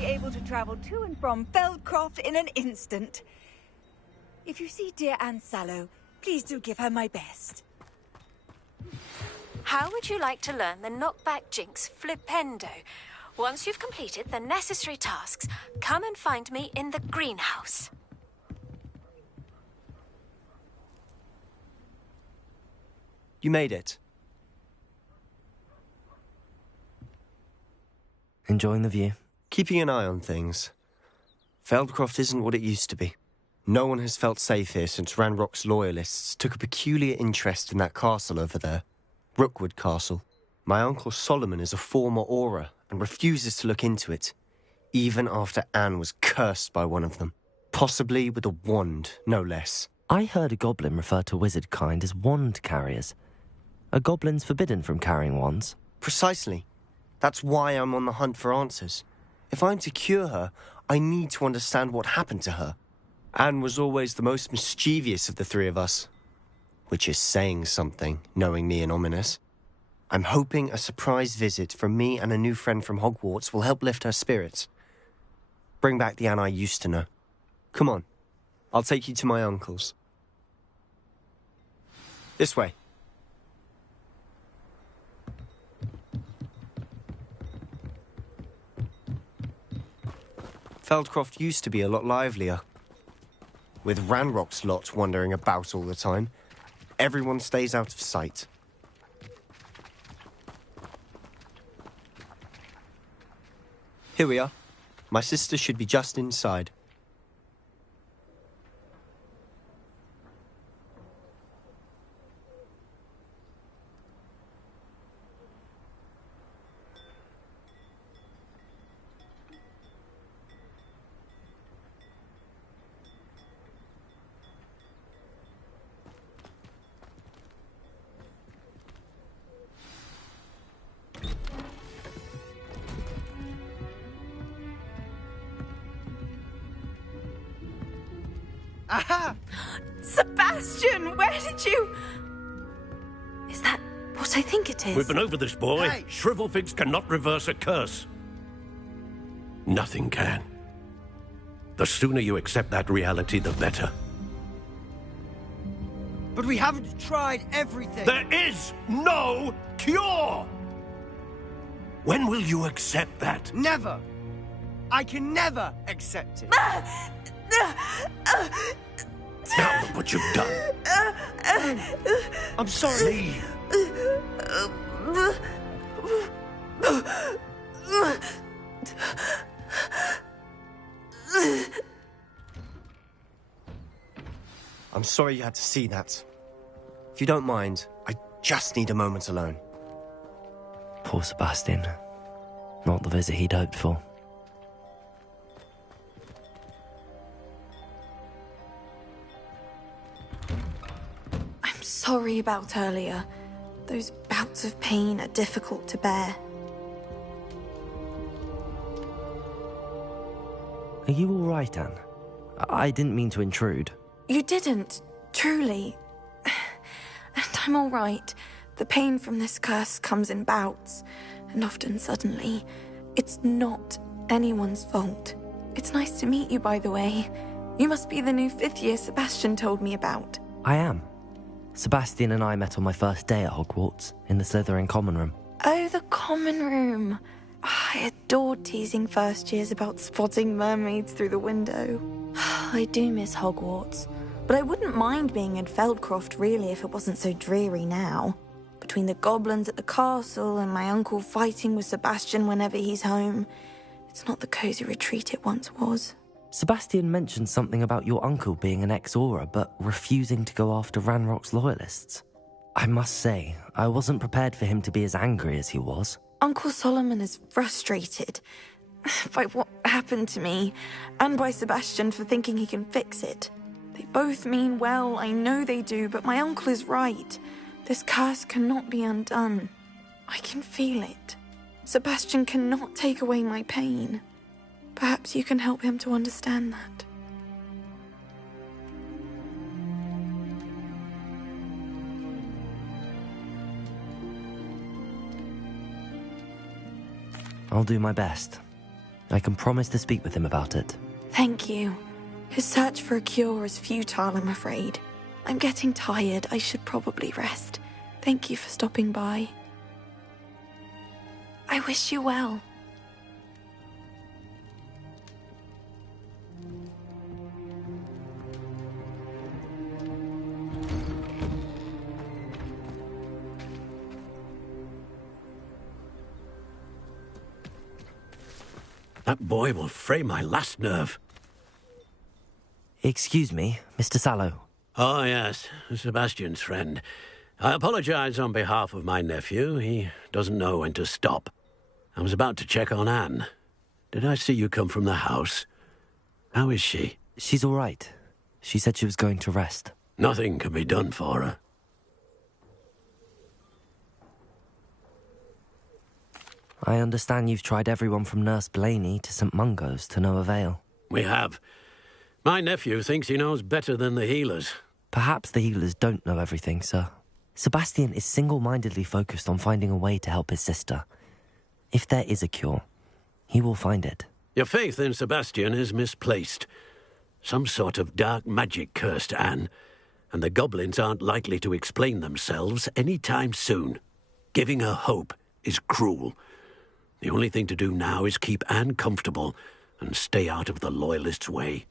be able to travel to and from Feldcroft in an instant. If you see dear Anne Sallow, please do give her my best. How would you like to learn the knockback jinx flipendo? Once you've completed the necessary tasks, come and find me in the greenhouse. You made it. Enjoying the view? Keeping an eye on things. Feldcroft isn't what it used to be. No one has felt safe here since Ranrock's loyalists took a peculiar interest in that castle over there. Rookwood Castle. My uncle Solomon is a former Auror and refuses to look into it, even after Anne was cursed by one of them. Possibly with a wand, no less. I heard a goblin refer to wizard kind as wand carriers. Are goblins forbidden from carrying wands? Precisely. That's why I'm on the hunt for answers. If I'm to cure her, I need to understand what happened to her. Anne was always the most mischievous of the three of us. Which is saying something, knowing me and Ominous. I'm hoping a surprise visit from me and a new friend from Hogwarts will help lift her spirits. Bring back the Anne I used to know. Come on, I'll take you to my uncle's. This way. Feldcroft used to be a lot livelier. With Ranrock's lot wandering about all the time, everyone stays out of sight. Here we are. My sister should be just inside. Aha! Sebastian, where did you... Is that what I think it is? We've been over this, boy. Hey. Shrivelfigs cannot reverse a curse. Nothing can. The sooner you accept that reality, the better. But we haven't tried everything. There is no cure! When will you accept that? Never. I can never accept it. Now look what you've done. I'm sorry. I'm sorry you had to see that. If you don't mind, I just need a moment alone. Poor Sebastian. Not the visit he'd hoped for. I'm sorry about earlier. Those bouts of pain are difficult to bear. Are you all right, Anne? I didn't mean to intrude. You didn't, truly. And I'm all right. The pain from this curse comes in bouts, and often suddenly. It's not anyone's fault. It's nice to meet you, by the way. You must be the new fifth year Sebastian told me about. I am. Sebastian and I met on my first day at Hogwarts, in the Slytherin common room. Oh, the common room. I adored teasing first years about spotting mermaids through the window. I do miss Hogwarts, but I wouldn't mind being in Feldcroft really if it wasn't so dreary now. Between the goblins at the castle and my uncle fighting with Sebastian whenever he's home, it's not the cosy retreat it once was. Sebastian mentioned something about your uncle being an ex-Auror, but refusing to go after Ranrock's loyalists. I must say, I wasn't prepared for him to be as angry as he was. Uncle Solomon is frustrated by what happened to me, and by Sebastian for thinking he can fix it. They both mean well, I know they do, but my uncle is right. This curse cannot be undone. I can feel it. Sebastian cannot take away my pain. Perhaps you can help him to understand that. I'll do my best. I can promise to speak with him about it. Thank you. His search for a cure is futile, I'm afraid. I'm getting tired. I should probably rest. Thank you for stopping by. I wish you well. That boy will fray my last nerve. Excuse me, Mr. Sallow. Oh, yes, Sebastian's friend. I apologize on behalf of my nephew. He doesn't know when to stop. I was about to check on Anne. Did I see you come from the house? How is she? She's all right. She said she was going to rest. Nothing can be done for her. I understand you've tried everyone from Nurse Blaney to St. Mungo's to no avail. We have. My nephew thinks he knows better than the healers. Perhaps the healers don't know everything, sir. Sebastian is single-mindedly focused on finding a way to help his sister. If there is a cure, he will find it. Your faith in Sebastian is misplaced. Some sort of dark magic cursed Anne, and the goblins aren't likely to explain themselves any time soon. Giving her hope is cruel. The only thing to do now is keep Anne comfortable and stay out of the Loyalists' way.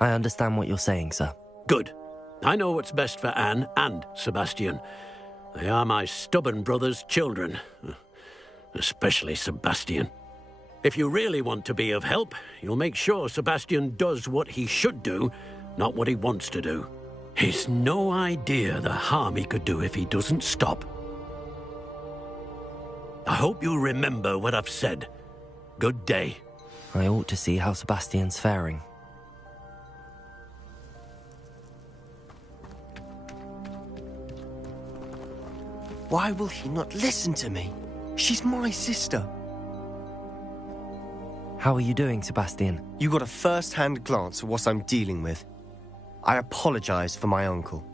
I understand what you're saying, sir. Good. I know what's best for Anne and Sebastian. They are my stubborn brother's children. Especially Sebastian. If you really want to be of help, you'll make sure Sebastian does what he should do, not what he wants to do. He's no idea the harm he could do if he doesn't stop. I hope you'll remember what I've said. Good day. I ought to see how Sebastian's faring. Why will he not listen to me? She's my sister. How are you doing, Sebastian? You got a first-hand glance at what I'm dealing with. I apologize for my uncle.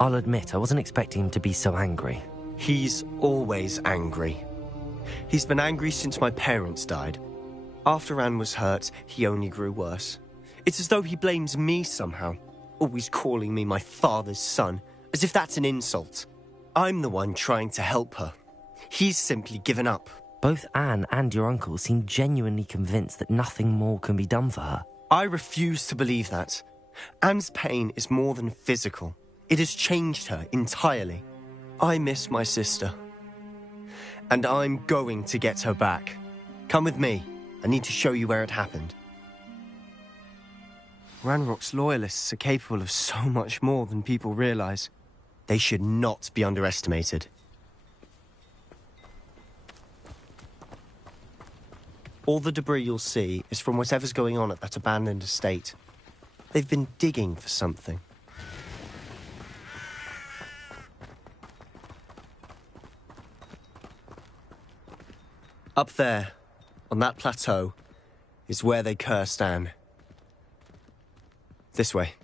I'll admit, I wasn't expecting him to be so angry. He's always angry. He's been angry since my parents died. After Anne was hurt, he only grew worse. It's as though he blames me somehow, always calling me my father's son, as if that's an insult. I'm the one trying to help her. He's simply given up. Both Anne and your uncle seem genuinely convinced that nothing more can be done for her. I refuse to believe that. Anne's pain is more than physical. It has changed her entirely. I miss my sister. And I'm going to get her back. Come with me. I need to show you where it happened. Ranrock's loyalists are capable of so much more than people realize. They should not be underestimated. All the debris you'll see is from whatever's going on at that abandoned estate. They've been digging for something. Up there, on that plateau, is where they cursed Anne. This way.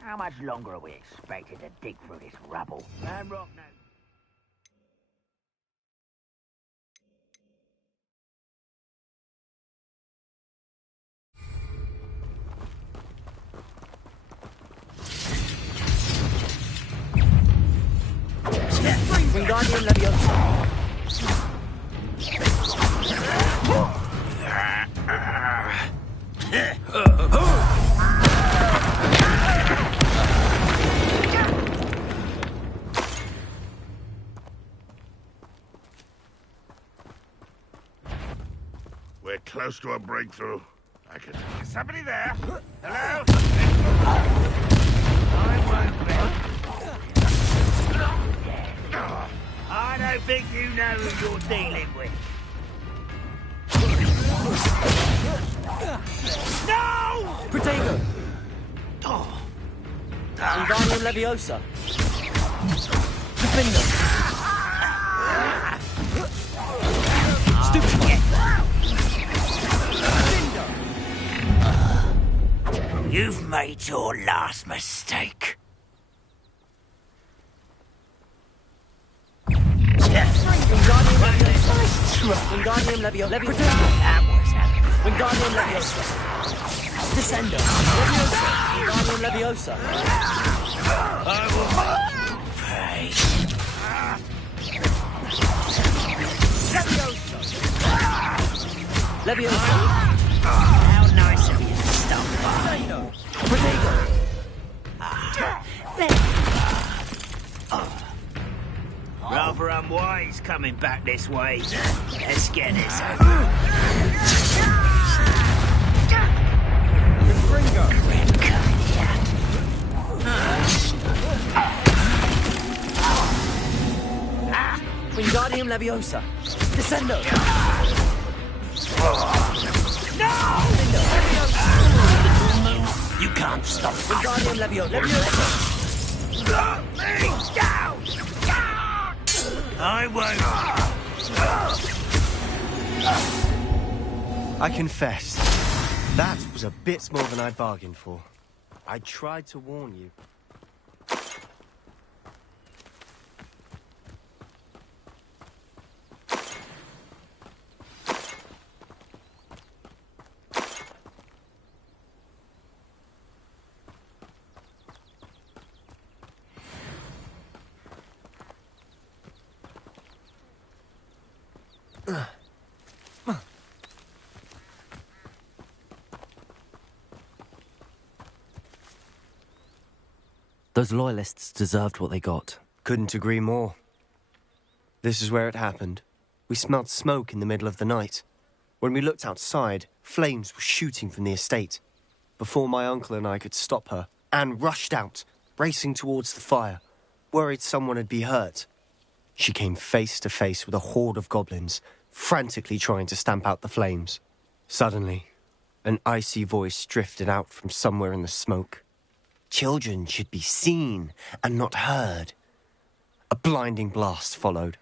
How much longer are we expected to dig through this rubble? Ranrock now. Wingardium Leviosa. We're close to a breakthrough. I can... Is somebody there? Hello? I don't think you know who you're dealing with. No! Protego. Wingardium Leviosa. Defender. Stupid. You've made your last mistake. Wingardium Leviosa. That was Wingardium Leviosa. Descendo. Wingardium Leviosa. I will pray. Leviosa. How nice of you to stop by. Protego. Rather unwise coming back this way. Let's get this over. Wingardium Leviosa. Descendo. You can't stop. Wingardium Leviosa. Let me down! I won't. I confess, that was a bit more than I bargained for. I tried to warn you. Those loyalists deserved what they got. Couldn't agree more. This is where it happened. We smelled smoke in the middle of the night. When we looked outside, flames were shooting from the estate. Before my uncle and I could stop her, Anne rushed out, racing towards the fire, worried someone had been hurt. She came face to face with a horde of goblins, frantically trying to stamp out the flames. Suddenly, an icy voice drifted out from somewhere in the smoke. Children should be seen and not heard. A blinding blast followed.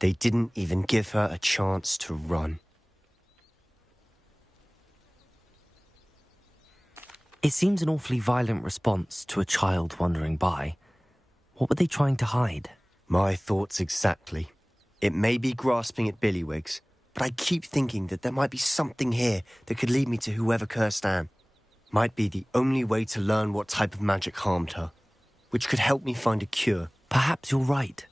They didn't even give her a chance to run. It seems an awfully violent response to a child wandering by. What were they trying to hide? My thoughts exactly. It may be grasping at Billywigs, but I keep thinking that there might be something here that could lead me to whoever cursed Anne. Might be the only way to learn what type of magic harmed her, which could help me find a cure. Perhaps you're right.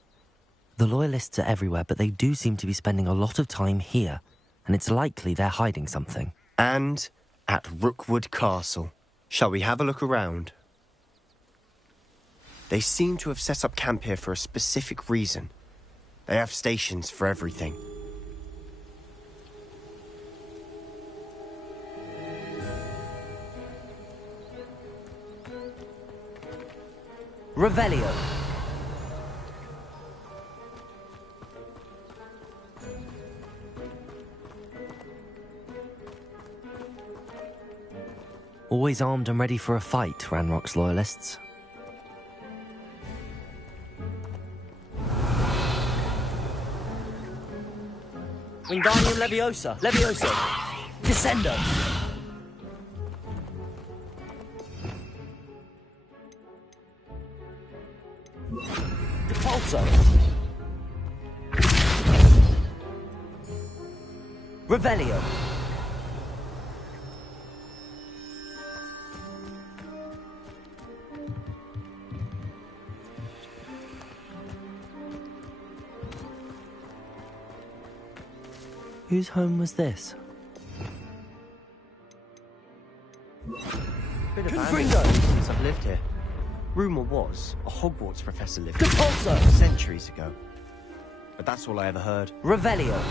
The Loyalists are everywhere, but they do seem to be spending a lot of time here, and it's likely they're hiding something. And at Rookwood Castle. Shall we have a look around? They seem to have set up camp here for a specific reason. They have stations for everything. Revelio. Always armed and ready for a fight, Ranrock's Loyalists. Wingardium Leviosa. Leviosa. Descendo. Repulso. Revelio. Whose home was this? Bit of Confringo. since I've lived here. Rumour was a Hogwarts professor lived here Repulso. centuries ago. But that's all I ever heard. Revelio.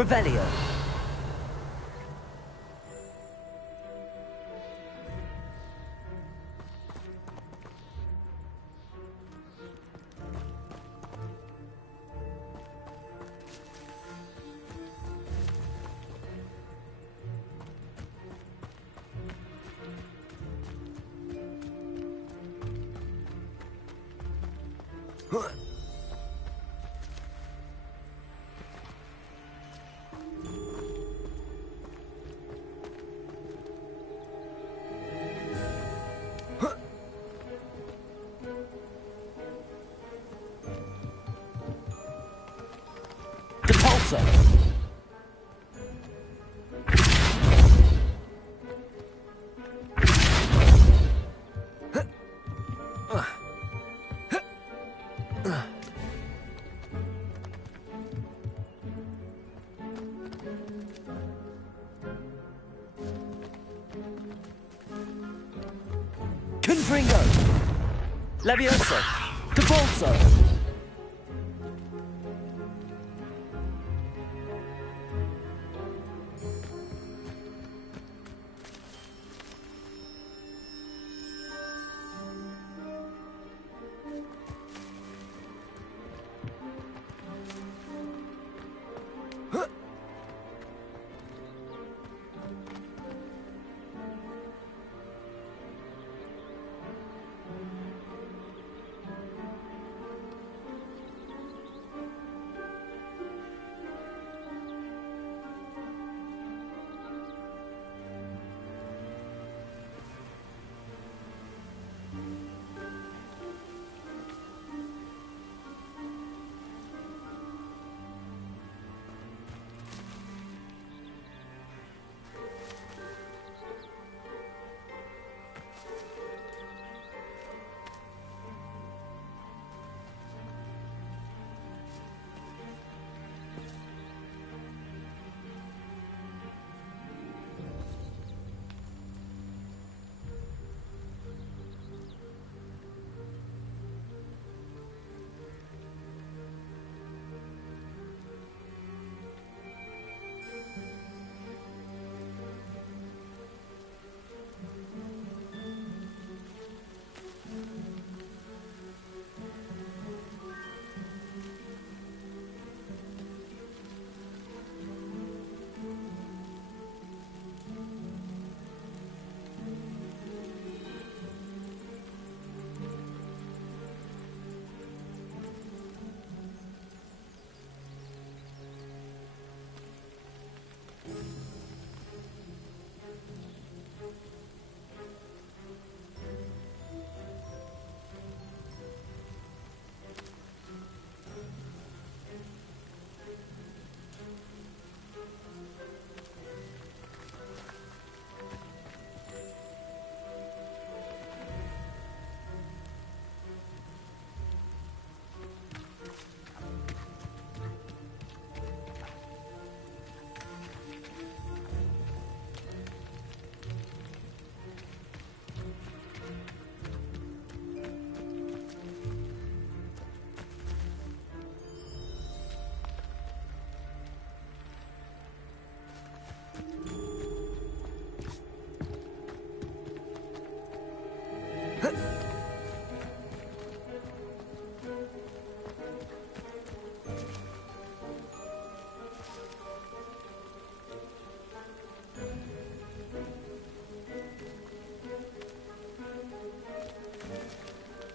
Revelio. Depulso. Confringo. Levioso. Depulso.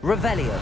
Revelio.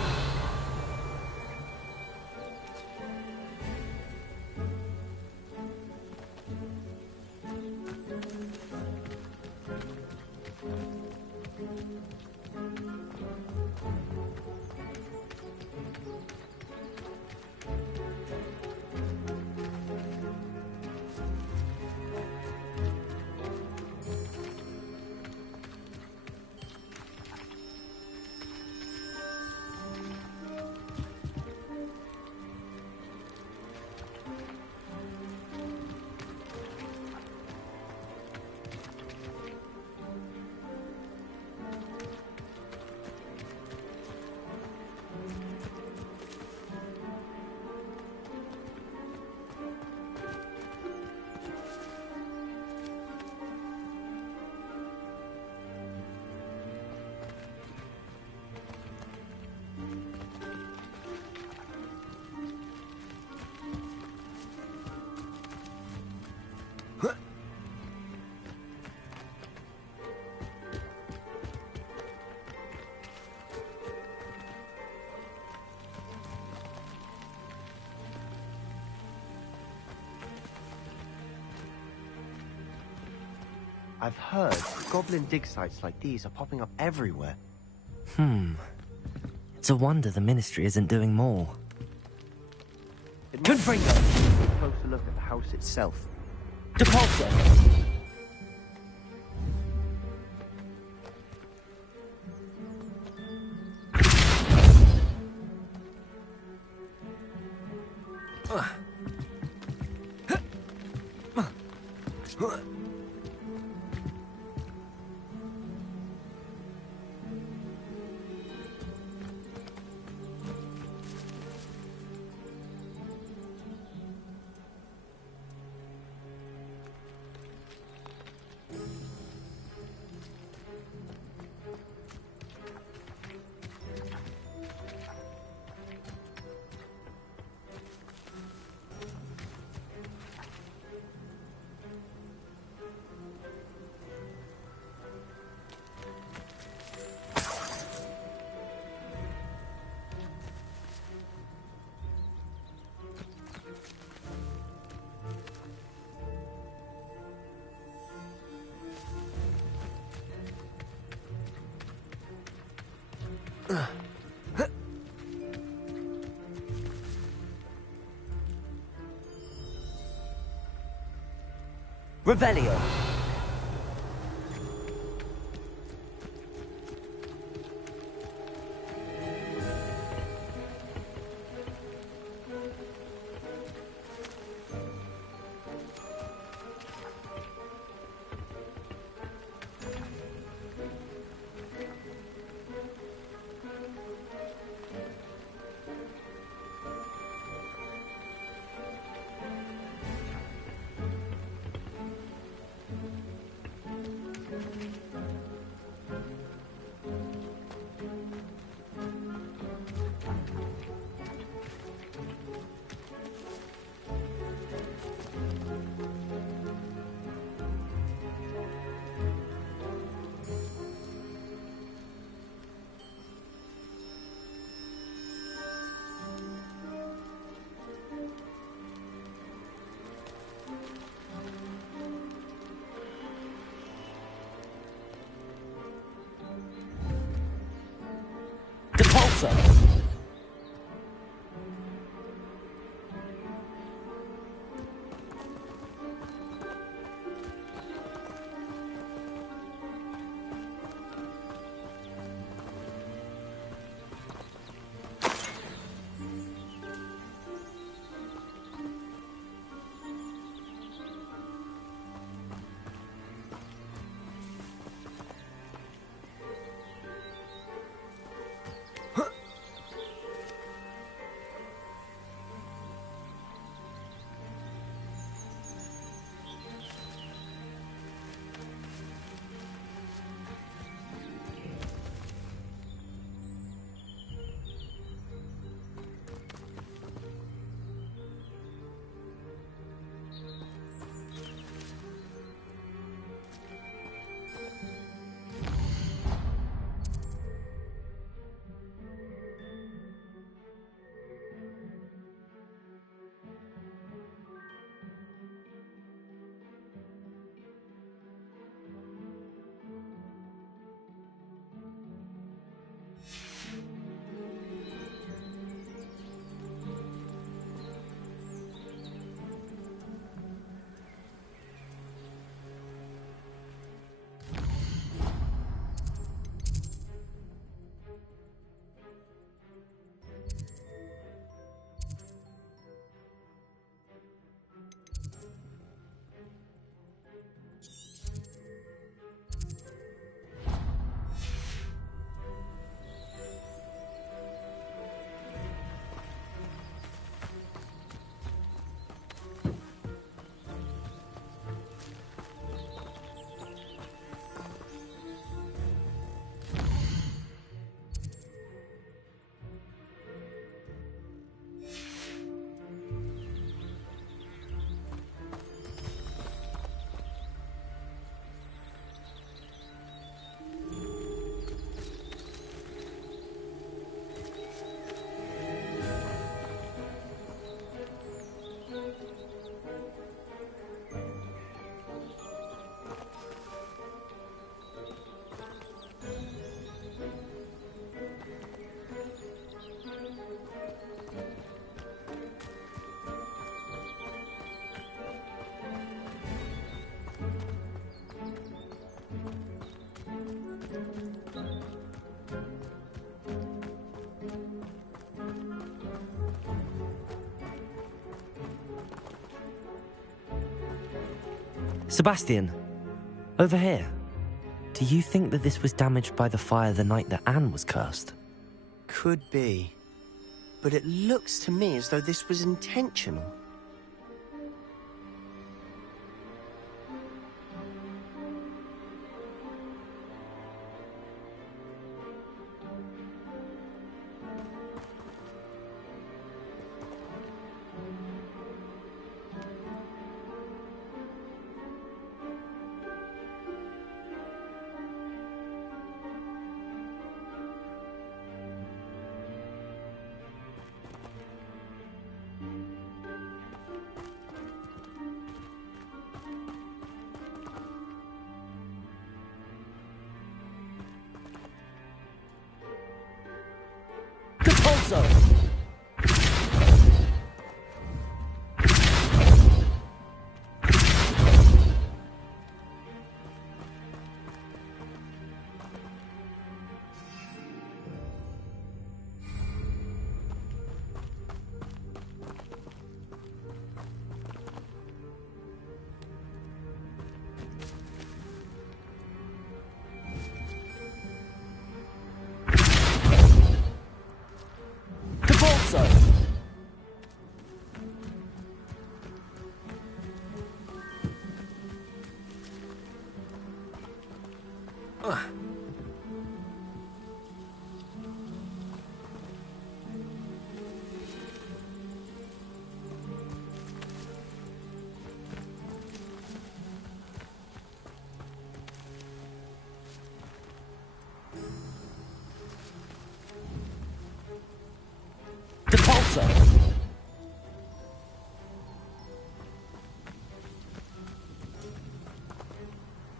I've heard goblin dig sites like these are popping up everywhere. It's a wonder the Ministry isn't doing more. Confringo! Take a closer look at the house itself. Depulso! Revelio. Depulso! Sebastian, over here. Do you think that this was damaged by the fire the night that Anne was cursed? Could be. But it looks to me as though this was intentional. Also,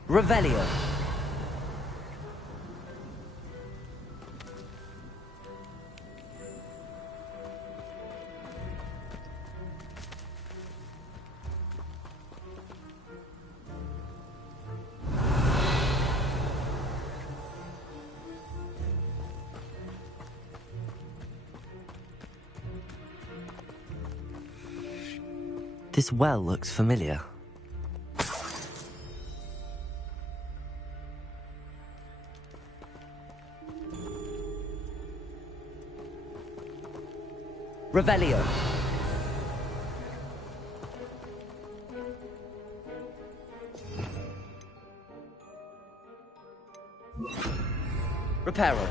Revelio. This well looks familiar. Revelio. Reparo.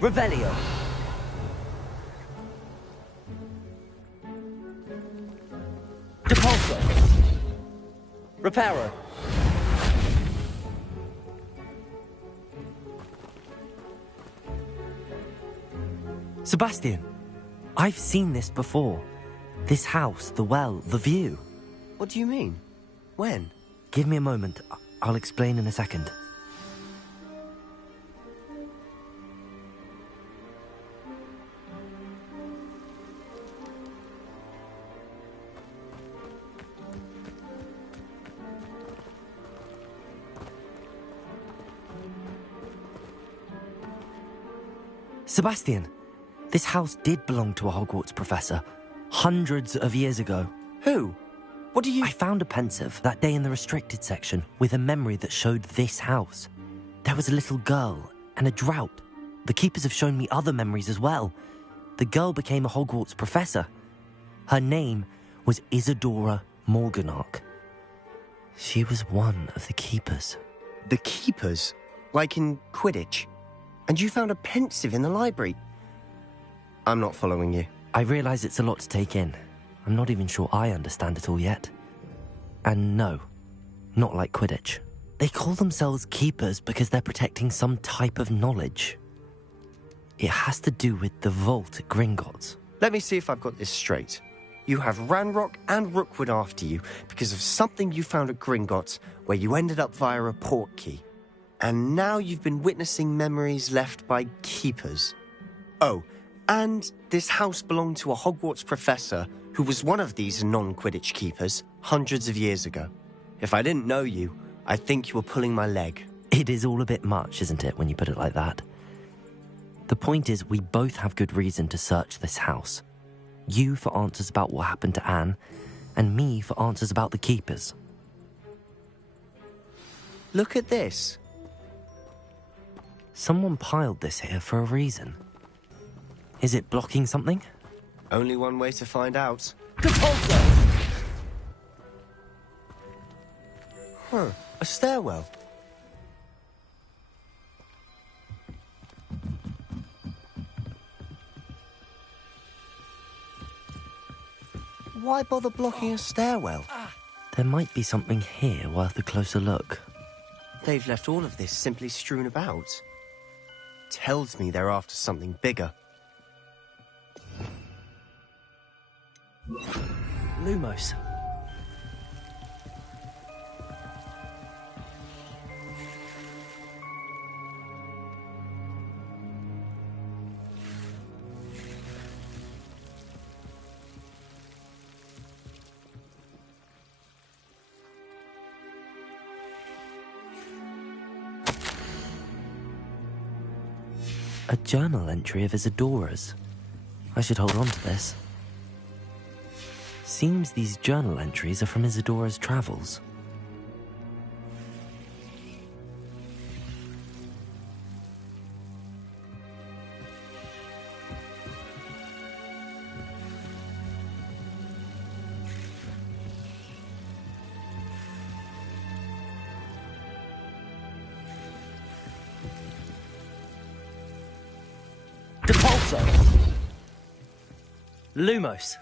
Revelio. Depulso. Reparo. Sebastian, I've seen this before. This house, the well, the view. What do you mean? When? Give me a moment. I'll explain in a second. Sebastian, this house did belong to a Hogwarts professor, hundreds of years ago. Who? What do you... I found a pensive that day in the restricted section with a memory that showed this house. There was a little girl and a drought. The keepers have shown me other memories as well. The girl became a Hogwarts professor. Her name was Isadora Morganach. She was one of the keepers. The keepers? Like in Quidditch? And you found a pensive in the library? I'm not following you. I realise it's a lot to take in. I'm not even sure I understand it all yet. And no, not like Quidditch. They call themselves keepers because they're protecting some type of knowledge. It has to do with the vault at Gringotts. Let me see if I've got this straight. You have Ranrock and Rookwood after you because of something you found at Gringotts where you ended up via a portkey. And now you've been witnessing memories left by keepers. Oh, and this house belonged to a Hogwarts professor who was one of these non-Quidditch keepers hundreds of years ago. If I didn't know you, I think you were pulling my leg. It is all a bit much, isn't it, when you put it like that? The point is, we both have good reason to search this house. You for answers about what happened to Anne, and me for answers about the keepers. Look at this. Someone piled this here for a reason. Is it blocking something? Only one way to find out. Huh, a stairwell. Why bother blocking a stairwell? There might be something here worth a closer look. They've left all of this simply strewn about. Tells me they're after something bigger. Lumos. A journal entry of Isadora's. I should hold on to this. Seems these journal entries are from Isadora's travels. Lumos.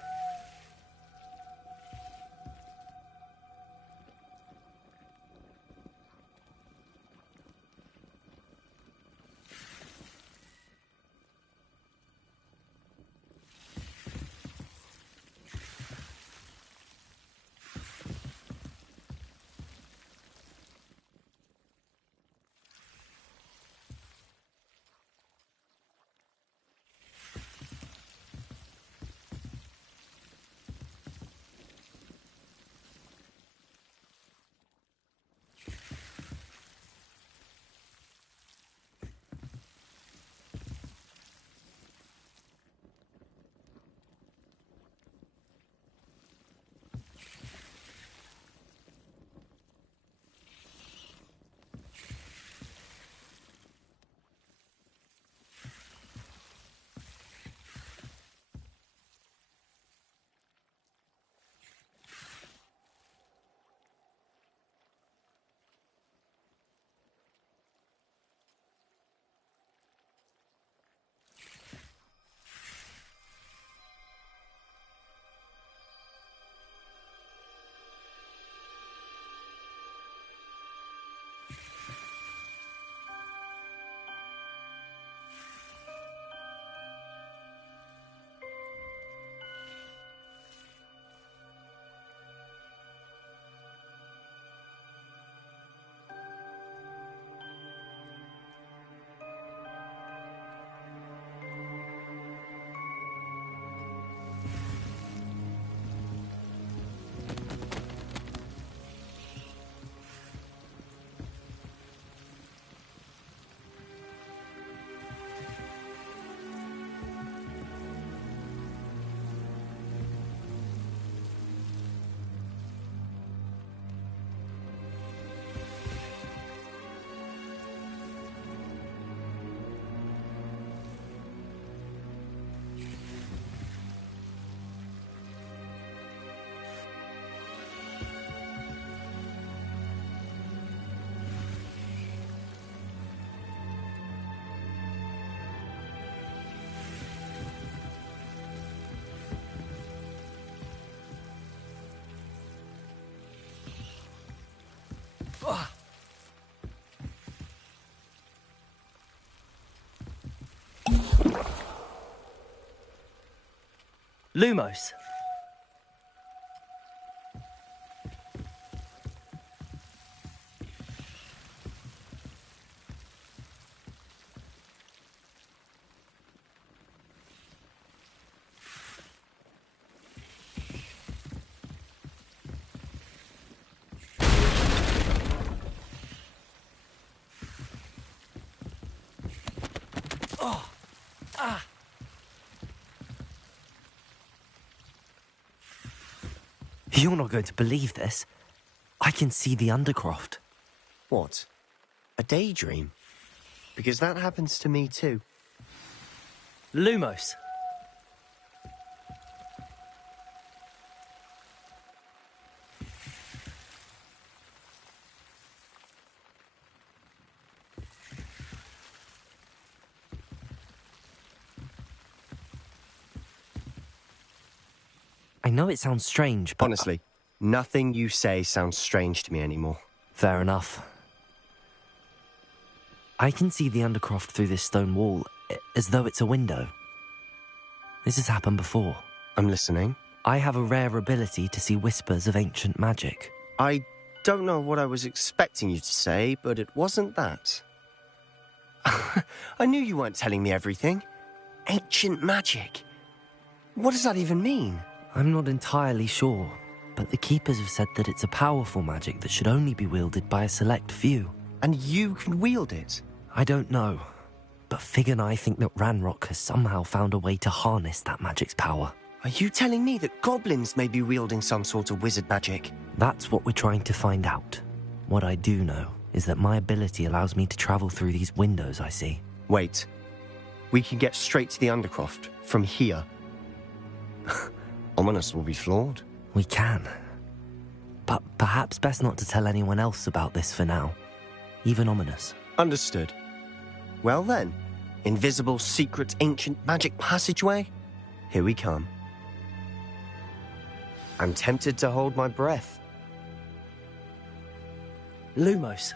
Lumos. You're not going to believe this. I can see the Undercroft. What? A daydream? Because that happens to me too. Lumos. I know it sounds strange, but... Honestly, nothing you say sounds strange to me anymore. Fair enough. I can see the Undercroft through this stone wall, as though it's a window. This has happened before. I'm listening. I have a rare ability to see whispers of ancient magic. I don't know what I was expecting you to say, but it wasn't that. I knew you weren't telling me everything. Ancient magic. What does that even mean? I'm not entirely sure, but the Keepers have said that it's a powerful magic that should only be wielded by a select few. And you can wield it? I don't know, but Fig and I think that Ranrock has somehow found a way to harness that magic's power. Are you telling me that goblins may be wielding some sort of wizard magic? That's what we're trying to find out. What I do know is that my ability allows me to travel through these windows I see. Wait. We can get straight to the Undercroft from here. Ominous will be floored. We can. But perhaps best not to tell anyone else about this for now. Even Ominous. Understood. Well then, invisible, secret, ancient magic passageway? Here we come. I'm tempted to hold my breath. Lumos.